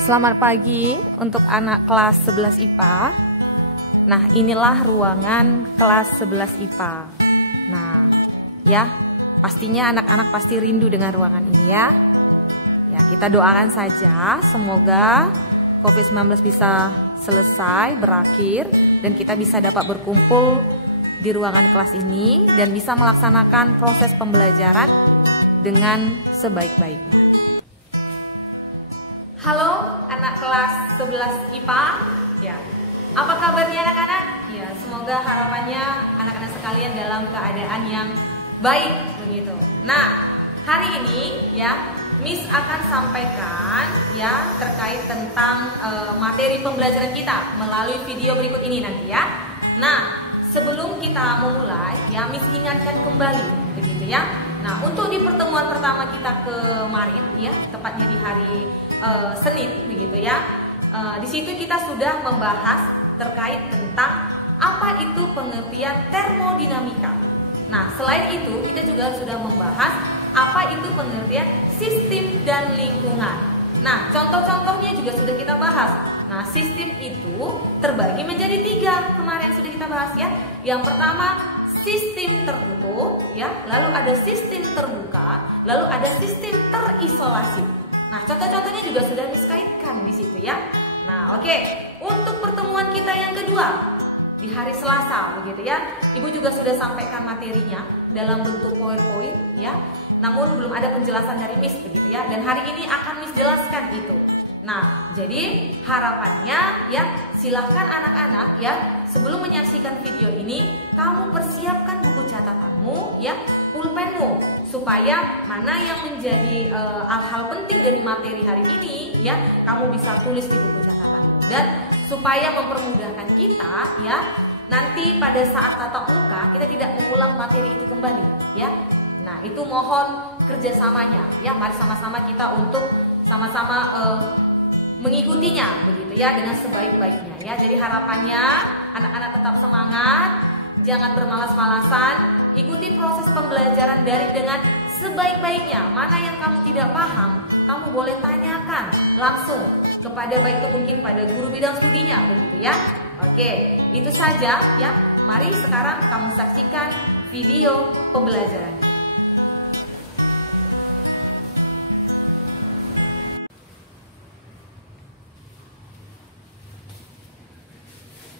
Selamat pagi untuk anak kelas 11 IPA. Nah, inilah ruangan kelas 11 IPA. Nah, ya, pastinya anak-anak pasti rindu dengan ruangan ini ya. Ya, kita doakan saja semoga COVID-19 bisa selesai, berakhir, dan kita bisa dapat berkumpul di ruangan kelas ini dan bisa melaksanakan proses pembelajaran dengan sebaik-baiknya. Halo anak kelas 11 IPA. Ya. Apa kabarnya anak-anak? Ya, semoga harapannya anak-anak sekalian dalam keadaan yang baik begitu. Nah, hari ini ya Miss akan sampaikan ya terkait tentang materi pembelajaran kita melalui video berikut ini nanti ya. Nah, sebelum kita memulai ya Miss ingatkan kembali begitu ya. Nah, untuk di pertemuan pertama kita kemarin ya, tepatnya di hari Senin begitu ya. Di situ kita sudah membahas terkait tentang apa itu pengertian termodinamika. Nah, selain itu kita juga sudah membahas apa itu pengertian sistem dan lingkungan. Nah, contoh-contohnya juga sudah kita bahas. Nah, sistem itu terbagi menjadi 3 kemarin sudah kita bahas ya. Yang pertama sistem tertutup ya, lalu ada sistem terbuka, lalu ada sistem terisolasi. Nah, contoh-contohnya juga sudah dikaitkan di situ ya. Nah, oke. Untuk pertemuan kita yang kedua di hari Selasa begitu ya. Ibu juga sudah sampaikan materinya dalam bentuk PowerPoint ya. Namun belum ada penjelasan dari Miss begitu ya. Dan hari ini akan Miss jelaskan itu. Nah, jadi harapannya ya silakan anak-anak ya sebelum menyaksikan video ini kamu persiapkan buku catatanmu ya, pulpenmu supaya mana yang menjadi hal-hal penting dari materi hari ini ya kamu bisa tulis di buku catatanmu dan supaya mempermudahkan kita ya nanti pada saat tatap muka kita tidak mengulang materi itu kembali ya. Nah, itu mohon kerjasamanya ya, mari sama-sama kita untuk sama-sama mengikutinya begitu ya dengan sebaik-baiknya ya. Jadi harapannya anak-anak tetap semangat, jangan bermalas-malasan, ikuti proses pembelajaran daring dengan sebaik-baiknya. Mana yang kamu tidak paham, kamu boleh tanyakan langsung kepada baik itu mungkin pada guru bidang studinya begitu ya. Oke, itu saja ya. Mari sekarang kamu saksikan video pembelajaran.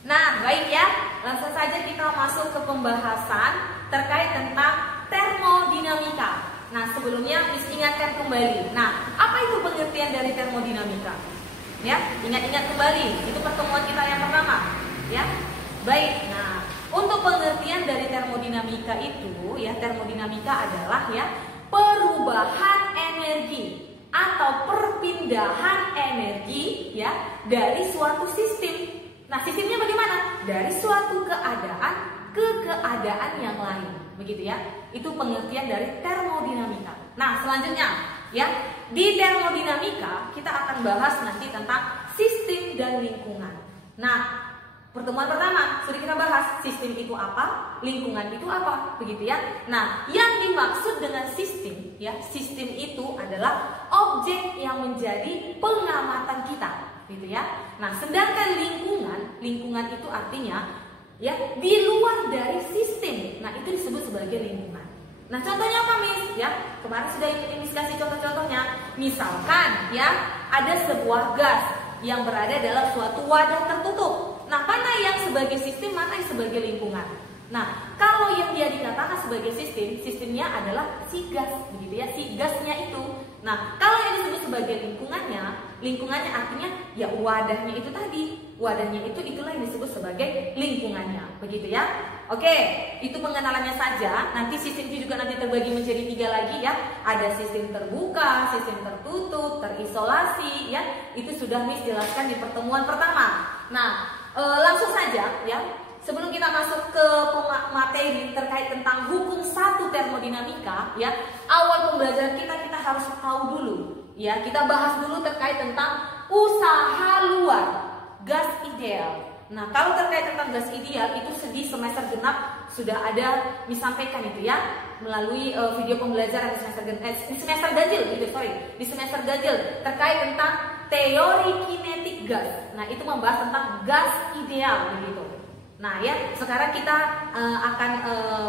Nah, baik ya, langsung saja kita masuk ke pembahasan terkait tentang termodinamika. Nah, sebelumnya Miss ingatkan kembali. Nah, apa itu pengertian dari termodinamika? Ya, ingat-ingat kembali. Itu pertemuan kita yang pertama. Ya, baik. Nah, untuk pengertian dari termodinamika itu, ya, termodinamika adalah ya perubahan energi atau perpindahan energi ya dari suatu sistem. Nah, sistemnya bagaimana? Dari suatu keadaan ke keadaan yang lain. Begitu ya. Itu pengertian dari termodinamika. Nah, selanjutnya ya, di termodinamika kita akan bahas nanti tentang sistem dan lingkungan. Nah, pertemuan pertama sudah kita bahas sistem itu apa, lingkungan itu apa, begitu ya. Nah, yang dimaksud dengan sistem ya, sistem itu adalah objek yang menjadi pengamatan kita. Gitu ya. Nah, sedangkan lingkungan itu artinya ya di luar dari sistem. Nah, itu disebut sebagai lingkungan. Nah, contohnya apa, Miss? Ya, kemarin sudah Miss kasih contoh-contohnya. Misalkan ya ada sebuah gas yang berada dalam suatu wadah tertutup. Nah, mana yang sebagai sistem, mana yang sebagai lingkungan? Nah, kalau yang dia dikatakan sebagai sistem, sistemnya adalah si gas, begitu ya, si gasnya itu. Nah, kalau yang disebut sebagai lingkungannya artinya ya wadahnya itu tadi. Wadahnya itu itulah yang disebut sebagai lingkungannya, begitu ya. Oke, itu pengenalannya saja. Nanti sistem itu juga nanti terbagi menjadi 3 lagi ya. Ada sistem terbuka, sistem tertutup, terisolasi ya. Itu sudah Miss jelaskan di pertemuan pertama. Nah, langsung saja ya. Sebelum kita masuk ke materi terkait tentang hukum 1 termodinamika ya, awal pembelajaran kita harus tahu dulu ya, kita bahas dulu terkait tentang usaha luar gas ideal. Nah, kalau terkait tentang gas ideal itu di semester genap sudah ada disampaikan itu ya melalui video pembelajaran di semester ganjil gitu, di semester ganjil terkait tentang teori kinetik gas. Nah, itu membahas tentang gas ideal begitu. Nah ya, sekarang kita akan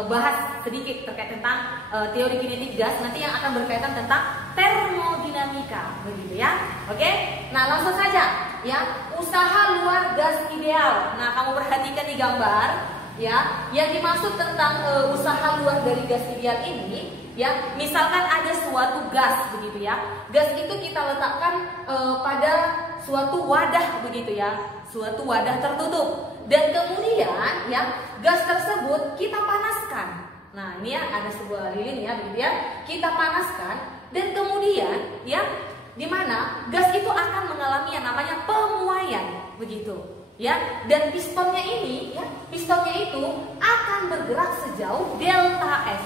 bahas sedikit terkait tentang teori kinetik gas, nanti yang akan berkaitan tentang termodinamika, begitu ya. Oke, nah langsung saja ya, usaha luar gas ideal. Nah, kamu perhatikan di gambar ya, yang dimaksud tentang usaha luar dari gas ideal ini ya, misalkan ada suatu gas begitu ya. Gas itu kita letakkan pada suatu wadah begitu ya, suatu wadah tertutup. Dan kemudian ya, gas tersebut kita panaskan. Nah, ini ya ada sebuah lilin ya, begitu ya. Kita panaskan dan kemudian ya, di mana gas itu akan mengalami yang namanya pemuaian, begitu. Ya, dan pistonnya ini ya, pistonnya itu akan bergerak sejauh delta S.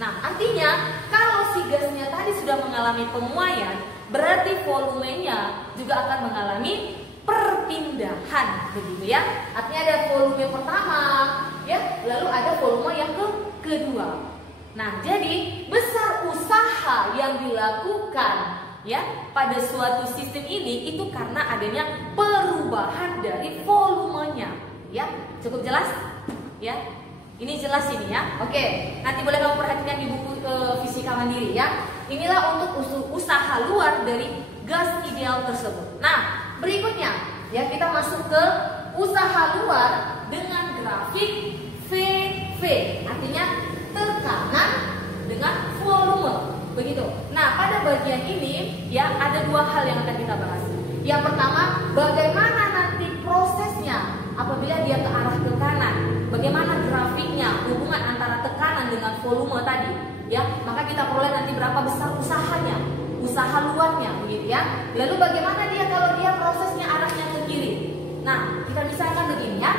Nah, artinya kalau si gasnya tadi sudah mengalami pemuaian, berarti volumenya juga akan mengalami perpindahan, begitu ya. Artinya ada volume pertama ya, lalu ada volume yang kedua. Nah, jadi besar usaha yang dilakukan ya pada suatu sistem ini itu karena adanya perubahan dari volumenya ya. Cukup jelas ya, ini jelas ini ya. Oke, nanti boleh kamu perhatikan di buku fisika mandiri ya. Inilah untuk usaha luar dari gas ideal tersebut. Nah, berikutnya ya, kita masuk ke usaha luar dengan grafik VV, artinya tekanan dengan volume, begitu. Nah, pada bagian ini ya, ada dua hal yang akan kita bahas. Yang pertama, bagaimana nanti prosesnya apabila dia ke arah ke kanan, bagaimana grafiknya, hubungan antara tekanan dengan volume tadi ya. Maka kita peroleh nanti berapa besar usahanya, usaha luarnya, begitu ya. Lalu bagaimana dia kalau dia prosesnya arahnya ke kiri. Nah, kita misalkan begini ya.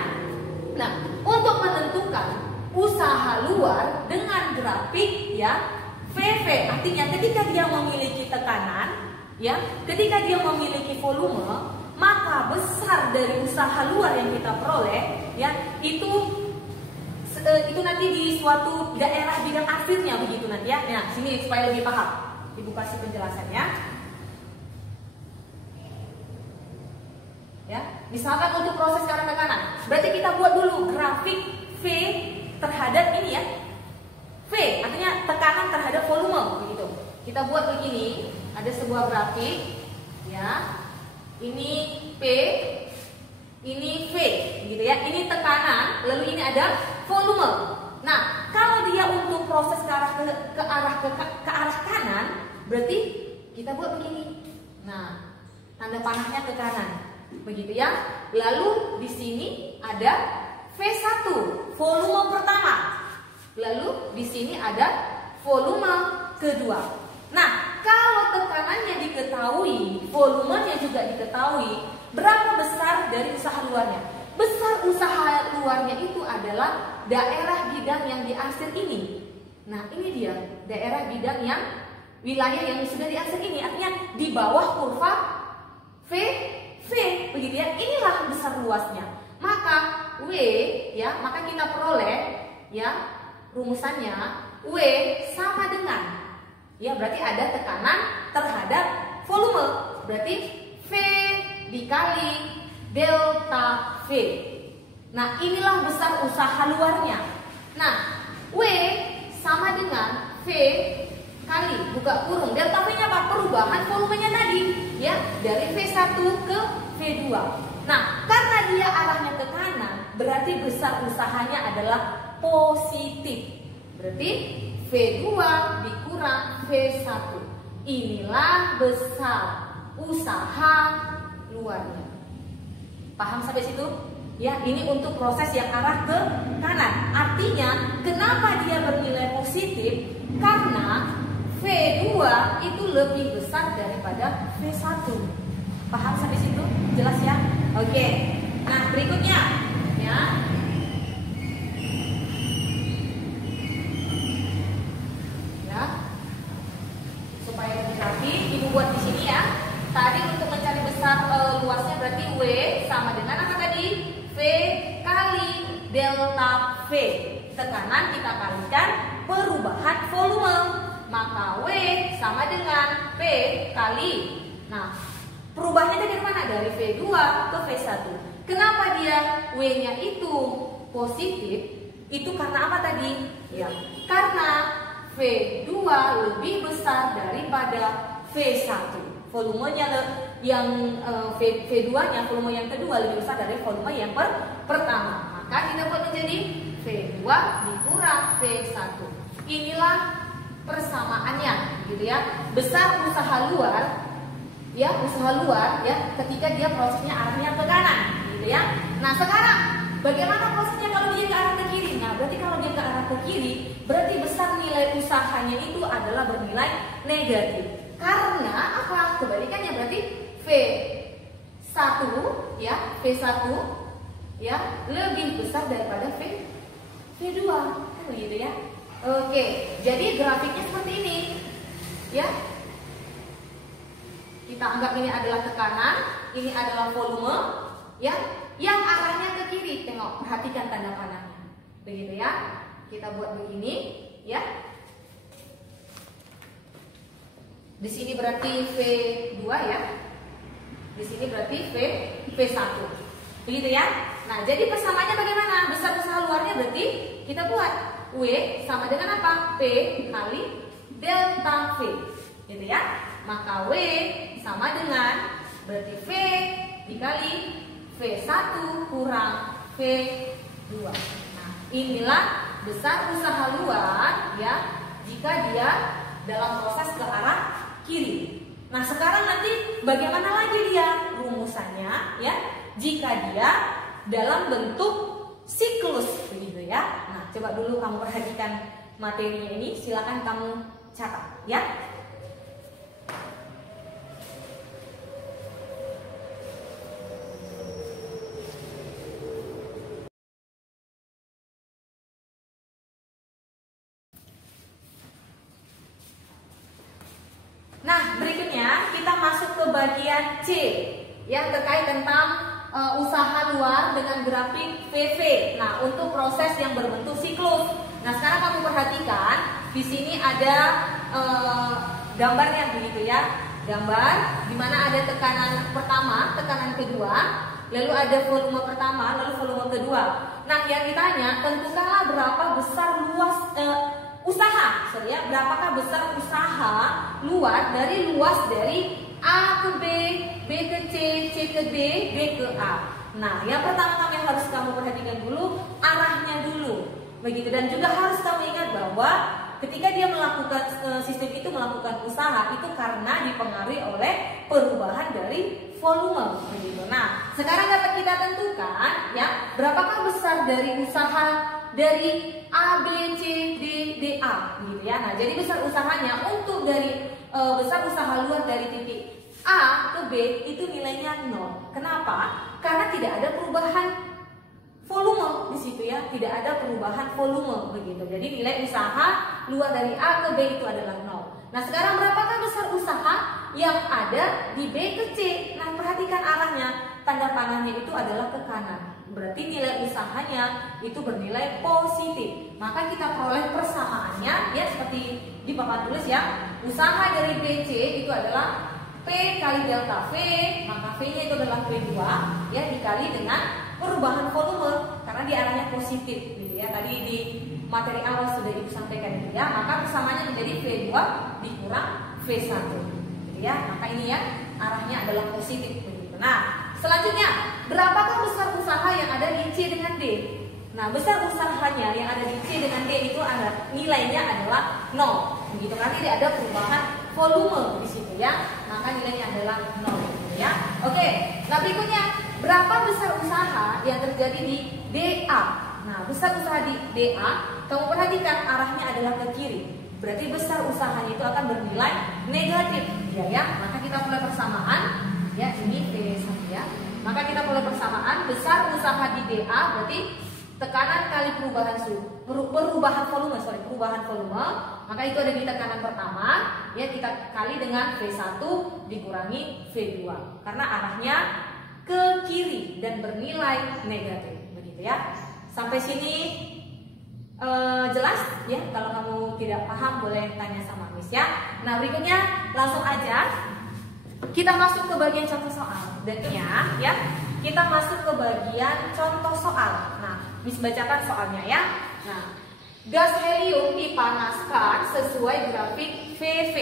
Nah, untuk menentukan usaha luar dengan grafik ya VV, artinya ketika dia memiliki tekanan ya, ketika dia memiliki volume, maka besar dari usaha luar yang kita peroleh ya, itu nanti di suatu daerah bidang akhirnya, begitu nanti ya. Nah, sini supaya lebih paham, Ibu kasih penjelasannya. Ya, misalkan untuk proses ke arah ke kanan, berarti kita buat dulu grafik V terhadap ini ya. V artinya tekanan terhadap volume, begitu. Kita buat begini, ada sebuah grafik ya. Ini P, ini V, gitu ya. Ini tekanan, lalu ini ada volume. Nah, kalau dia untuk proses ke arah kanan, berarti kita buat begini. Nah, tanda panahnya ke kanan, begitu ya. Lalu di sini ada V1, volume pertama. Lalu di sini ada volume kedua. Nah, kalau tekanannya diketahui, volumenya juga diketahui, berapa besar dari usaha luarnya? Besar usaha luarnya itu adalah daerah bidang yang diarsir ini. Nah, ini dia daerah bidang yang wilayah yang sudah diarsir ini, artinya di bawah kurva V, begitu ya. Inilah besar luasnya. Maka W ya, maka kita peroleh ya rumusannya W sama dengan ya, berarti ada tekanan terhadap volume, berarti V dikali delta V. Nah, inilah besar usaha luarnya. Nah, W sama dengan V kali buka kurung delta V-nya apa? Perubahan volumenya tadi ya, dari V1 ke V2. Nah, karena dia arahnya ke kanan, berarti besar usahanya adalah positif. Berarti V2 dikurang V1. Inilah besar usaha luarnya. Paham sampai situ? Ya, ini untuk proses yang arah ke kanan. Artinya, kenapa dia bernilai positif? Karena V2 itu lebih besar daripada V1. Paham sampai situ? Jelas ya? Oke. Nah, berikutnya ya. Ya. Supaya lebih rapi, Ibu buat di sini ya. Tadi untuk mencari besar luasnya berarti W sama dengan apa tadi? V kali delta V. Tekanan kita kalikan perubahan volume. Maka W sama dengan P kali. Nah, Perubahannya dari mana? Dari V2 ke V1. Kenapa dia W-nya itu positif? Itu karena apa tadi? Ya, karena V2 lebih besar daripada V1. Volumenya yang V2-nya, volume yang kedua lebih besar dari volume yang pertama. Maka kita buat menjadi V2 dikurang V1. Inilah persamaannya, gitu ya. Besar usaha luar, ya, ketika dia prosesnya arahnya ke kanan, gitu ya. Nah, sekarang bagaimana prosesnya kalau dia ke arah ke kiri? Nah, berarti kalau dia ke arah ke kiri, berarti besar nilai usahanya itu adalah bernilai negatif. Karena apa? Kebalikannya berarti V1 ya, V1 ya lebih besar daripada V2. Kan begitu ya. Oke, jadi grafiknya seperti ini. Ya. Kita anggap ini adalah tekanan, ini adalah volume ya, yang arahnya ke kiri. Tengok, perhatikan tanda panahnya. Begitu ya. Kita buat begini ya. Di sini berarti V2 ya. Di sini berarti V1. Begitu ya. Nah, jadi persamaannya bagaimana? Besar usaha luarnya berarti kita buat W sama dengan apa? P kali delta V. Gitu ya. Maka W sama dengan berarti V dikali V1 kurang V2. Nah, inilah besar usaha luar ya jika dia dalam proses ke arah kiri. Nah, sekarang nanti bagaimana lagi dia rumusannya ya jika dia dalam bentuk siklus begitu ya. Nah, coba dulu kamu perhatikan materinya ini, silakan kamu catat ya. Nah, berikutnya kita masuk ke bagian C yang terkait tentang usaha luar dengan grafik VV. Nah, untuk proses yang berbentuk siklus. Nah, sekarang kamu perhatikan di sini ada gambarnya begitu ya. Gambar di mana ada tekanan pertama, tekanan kedua, lalu ada volume pertama, lalu volume kedua. Nah, yang ditanya tentukanlah berapa besar luas usaha, berapakah besar usaha luar dari luas dari A ke B, B ke C, C ke D, D ke A. Nah, yang pertama yang harus kamu perhatikan dulu arahnya dulu, begitu. Dan juga harus kamu ingat bahwa ketika dia melakukan sistem itu melakukan usaha itu karena dipengaruhi oleh perubahan dari volume, begitu. Nah, sekarang dapat kita tentukan ya berapakah besar dari usaha dari A, B, C, D, D, A gitu ya. Nah, jadi besar usahanya untuk dari besar usaha luar dari titik A ke B itu nilainya 0. Kenapa? Karena tidak ada perubahan volume di situ ya, tidak ada perubahan volume begitu. Jadi nilai usaha luar dari A ke B itu adalah 0. Nah, sekarang berapakah besar usaha yang ada di B ke C? Nah, perhatikan arahnya, tanda panahnya itu adalah ke kanan. Berarti nilai usahanya itu bernilai positif. Maka kita peroleh persamaannya ya seperti di papan tulis ya. Usaha dari BC itu adalah P kali delta V, maka V-nya itu adalah V2 ya dikali dengan perubahan volume karena dia arahnya positif gitu ya. Tadi di materi awal sudah Ibu sampaikan gitu ya. Maka persamaannya menjadi V2 dikurang V1 gitu ya. Maka ini ya arahnya adalah positif begitu. Nah, selanjutnya berapakah besar usaha yang ada di C dengan D? Nah, besar usahanya yang ada di C dengan D itu ada nilainya adalah 0. Begitu kan tidak ada perubahan volume di situ ya. Maka nilainya adalah 0 gitu ya. Oke. Nah, berikutnya berapa besar usaha yang terjadi di DA? Nah, besar usaha di DA, kamu perhatikan arahnya adalah ke kiri. Berarti besar usahanya itu akan bernilai negatif ya. Maka kita mulai persamaan ya, ini V1 ya. Maka kita mulai persamaan besar usaha di DA berarti tekanan kali perubahan volume, maka itu ada di tekanan pertama ya, kita kali dengan V1 dikurangi V2 karena arahnya ke kiri dan bernilai negatif begitu ya. Sampai sini jelas ya. Kalau kamu tidak paham boleh tanya sama Miss ya. Nah, berikutnya langsung aja kita masuk ke bagian contoh soal. Dan ya, kita masuk ke bagian contoh soal. Nah, Miss bacakan soalnya ya. Nah, gas helium dipanaskan sesuai grafik VV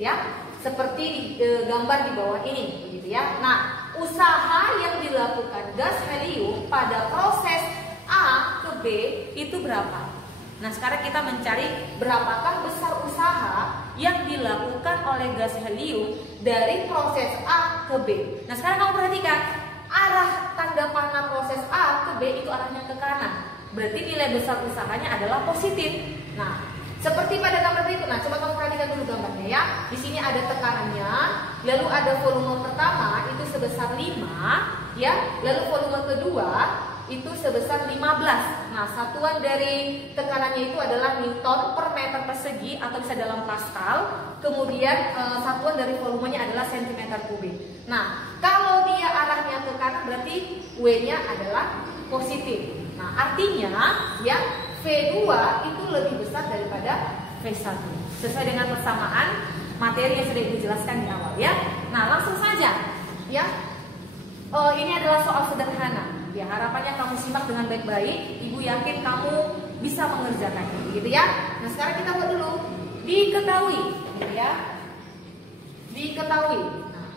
ya, seperti gambar di bawah ini, begitu ya. Nah, usaha yang dilakukan gas helium pada proses A ke B itu berapa? Nah, sekarang kita mencari berapakah besar usaha yang dilakukan oleh gas helium dari proses A ke B. Nah, sekarang kamu perhatikan, arah tanda panah proses A ke B itu arahnya ke kanan. Berarti nilai besar usahanya adalah positif. Nah, seperti pada gambar berikut. Nah, coba kamu perhatikan dulu gambarnya ya. Di sini ada tekanannya, lalu ada volume pertama itu sebesar 5, ya. Lalu volume kedua itu sebesar 15. Nah, satuan dari tekanannya itu adalah Newton per meter persegi atau bisa dalam Pascal. Kemudian satuan dari volumenya adalah cm kubik. Nah, kalau dia arahnya ke kanan berarti W-nya adalah positif. Nah, artinya ya V2 itu lebih besar daripada V1. Sesuai dengan persamaan materi yang sudah Ibu jelaskan di awal ya. Nah, langsung saja ya. Ini adalah soal sederhana. Ya, harapannya kamu simak dengan baik-baik. Ibu yakin kamu bisa mengerjakannya, gitu ya. Nah, sekarang kita buat dulu. Diketahui, gitu ya. Diketahui. Nah,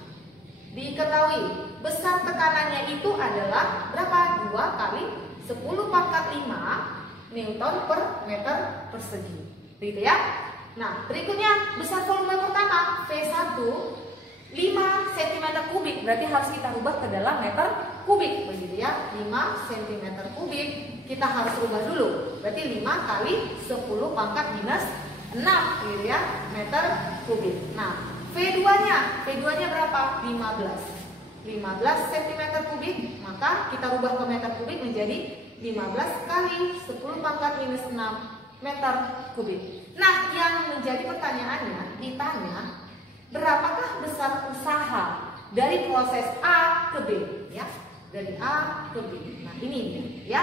diketahui besar tekanannya itu adalah berapa? 2 kali 10 pangkat 5 Newton per meter persegi, begitu ya. Nah, berikutnya besar volume pertama V1 5 cm kubik, berarti harus kita rubah ke dalam meter kubik, begitu ya. 5 cm kubik kita harus rubah dulu, berarti 5 kali 10 pangkat minus 6, gitu ya, meter kubik. Nah, V2-nya berapa? 15 cm kubik, maka kita rubah ke meter kubik menjadi 15 kali 10 pangkat minus 6 meter kubik. Nah, yang menjadi pertanyaannya, ditanya berapakah besar usaha dari proses A ke B, ya, dari A ke B. Nah, ini dia, ya,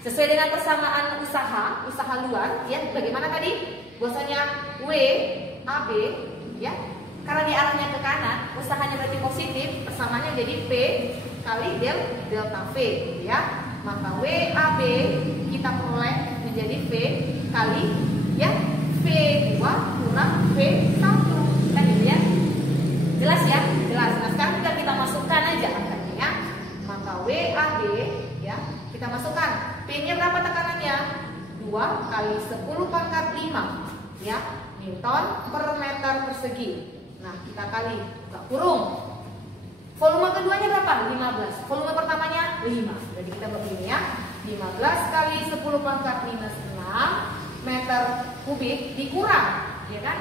sesuai dengan persamaan usaha luar, ya. Bagaimana tadi? Bahwasanya W AB, ya, karena di arahnya ke kanan, usahanya berarti positif, persamaannya jadi P kali delta V, ya. Maka WAB kita peroleh menjadi V kali, ya, V2 kurang V1. Kan gitu ya? Jelas ya? Jelas. Nah, sekarang kita masukkan aja angkanya ya. Maka WAB, ya, kita masukkan. P-nya berapa tekanannya? 2 kali 10 pangkat 5, ya, Newton per meter persegi. Nah, kita kali, buka kurung. Volume keduanya berapa? 15. Volume pertamanya 5. Jadi kita begini ya. 15 kali 10 pangkat minus 6 meter kubik dikurang, ya kan?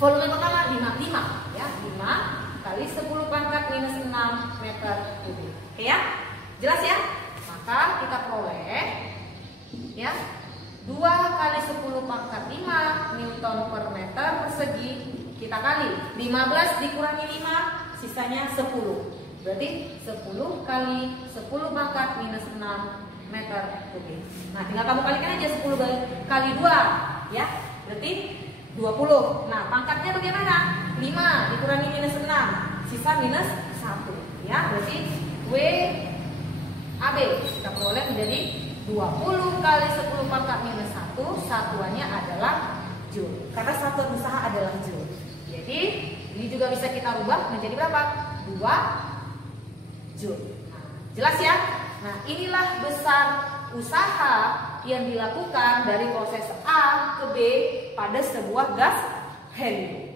Volume pertama 5, ya. 5 kali 10 pangkat minus 6 meter kubik. Oke ya? Jelas ya? Maka kita peroleh, ya, 2 kali 10 pangkat 5 Newton per meter persegi. Kita kali 15 dikurangi 5, sisanya 10. Berarti 10 kali 10 pangkat minus 6 meter kubik. Nah, tinggal kamu kalikan aja 10 kali 2, ya. Berarti 20. Nah, pangkatnya bagaimana? 5 dikurangi minus 6, sisa minus 1, ya. Berarti WAB kita peroleh menjadi 20 kali 10 pangkat minus 1, satuannya adalah joule. Karena satuan usaha adalah joule. Jadi, ini juga bisa kita rubah menjadi berapa? 2 joule. Nah, jelas ya? Nah, inilah besar usaha yang dilakukan dari proses A ke B pada sebuah gas helium.